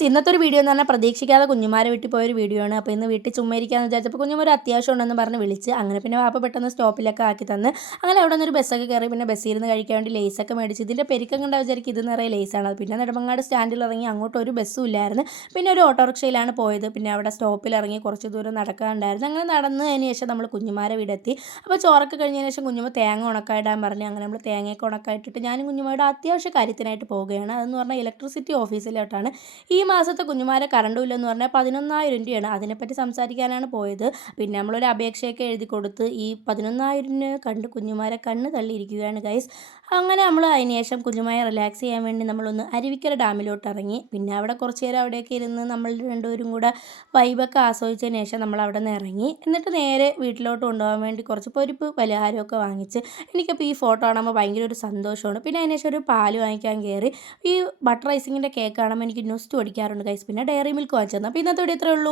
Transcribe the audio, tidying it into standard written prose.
Guys ഇന്നത്തെ ഒരു video എന്ന് പറഞ്ഞാൽ പ്രതീക്ഷിക്കാതെ കുഞ്ഞുമാരെ വീട്ടിൽ പോയൊരു വീഡിയോ ആണ്. അപ്പോൾ ഇന്ന് വീട്ടിൽ ചുമ്മാ ഇരിക്കാമെന്ന് വിചാരിച്ചപ്പോൾ കുഞ്ഞുമൊരു അത്യാവശ്യം ഉണ്ടെന്ന് പറഞ്ഞ് വിളിച്ച് അങ്ങനെ പിന്നെ വാപ്പ പെട്ടെന്ന് സ്റ്റോപ്പിലൊക്കെ ആക്കി തന്ന് അങ്ങനെ അവിടെ നിന്നൊരു ബസ്സൊക്കെ കയറി പിന്നെ ബസ്സിൽ ഇരുന്ന് കഴിക്കാൻ വേണ്ടി ലേസൊക്കെ മേടിച്ച് ഇതിൻ്റെ പെരുക്കം കണ്ടാൽ വിചാരിക്കും ഇത് നിറയെ ലേസാണ്. അത് പിന്നെ നെടുമങ്ങാട് സ്റ്റാൻഡിൽ ഇറങ്ങി അങ്ങോട്ട് ഒരു ബസ്സും ഇല്ലായിരുന്നു. പിന്നെ ഒരു ഓട്ടോറിക്ഷയിലാണ് പോയത്. പിന്നെ അവിടെ സ്റ്റോപ്പിൽ ഇറങ്ങി കുറച്ച് ദൂരം നടക്കാനുണ്ടായിരുന്നു. അങ്ങനെ നടന്നതിന് ശേഷം നമ്മൾ കുഞ്ഞുമാരെ വീടെത്തി. അപ്പോൾ ചോറൊക്കെ കഴിഞ്ഞതിന് ശേഷം കുഞ്ഞുമ്മ തേങ്ങ ഉണക്കായിടാൻ പറഞ്ഞു. അങ്ങനെ നമ്മൾ തേങ്ങയൊക്കെ ഉണക്കായിട്ടിട്ട് ഞാനും കുഞ്ഞുമ്മയുടെ അത്യാവശ്യ കാര്യത്തിനായിട്ട് പോവുകയാണ്. അതെന്ന് പറഞ്ഞാൽ ഇലക്ട്രിസിറ്റി ഓഫീസിലോട്ടാണ്. ഈ മാസത്തെ കുഞ്ഞുമാരെ കറണ്ടും ഇല്ലെന്ന് പറഞ്ഞാൽ 11,000 രൂപയാണ്. അതിനെപ്പറ്റി സംസാരിക്കാനാണ് പോയത്. പിന്നെ നമ്മളൊരു അപേക്ഷയൊക്കെ എഴുതി കൊടുത്ത് ഈ 11,000 കണ്ട് കുഞ്ഞുമാരെ കണ്ണ് തള്ളിയിരിക്കുകയാണ് ഗൈസ്. അങ്ങനെ നമ്മൾ അതിന് ശേഷം കുഞ്ഞുമായെ റിലാക്സ് ചെയ്യാൻ വേണ്ടി നമ്മളൊന്ന് അരുവിക്കര ഡാമിലോട്ട് ഇറങ്ങി. പിന്നെ അവിടെ കുറച്ച് നേരം അവിടെയൊക്കെ ഇരുന്ന് നമ്മൾ രണ്ടുപേരും കൂടെ വൈബൊക്കെ ആസ്വദിച്ചതിന് ശേഷം നമ്മൾ അവിടെ നിന്ന് ഇറങ്ങി. എന്നിട്ട് നേരെ വീട്ടിലോട്ട് കൊണ്ടുപോകാൻ വേണ്ടി കുറച്ച് പരിപ്പ് പലഹാരമൊക്കെ വാങ്ങിച്ച് എനിക്കപ്പോൾ ഈ ഫോട്ടോ കാണുമ്പോൾ ഭയങ്കര ഒരു സന്തോഷമാണ്. പിന്നെ അതിന് ശേഷം ഒരു പാല് വാങ്ങിക്കാൻ കയറി. ഈ ബട്ടർ ഐസിങ്ങിൻ്റെ കേക്ക് കാണുമ്പോൾ എനിക്ക് നുസ്റ്റ് ഓടിക്കാറുണ്ട് ഗൈസ്. പിന്നെ ഡയറി മിൽക്ക് വാങ്ങിച്ചു തന്നു. അപ്പോൾ ഇന്നത്തെ വീഡിയോ ഇത്രയേ ഉള്ളൂ.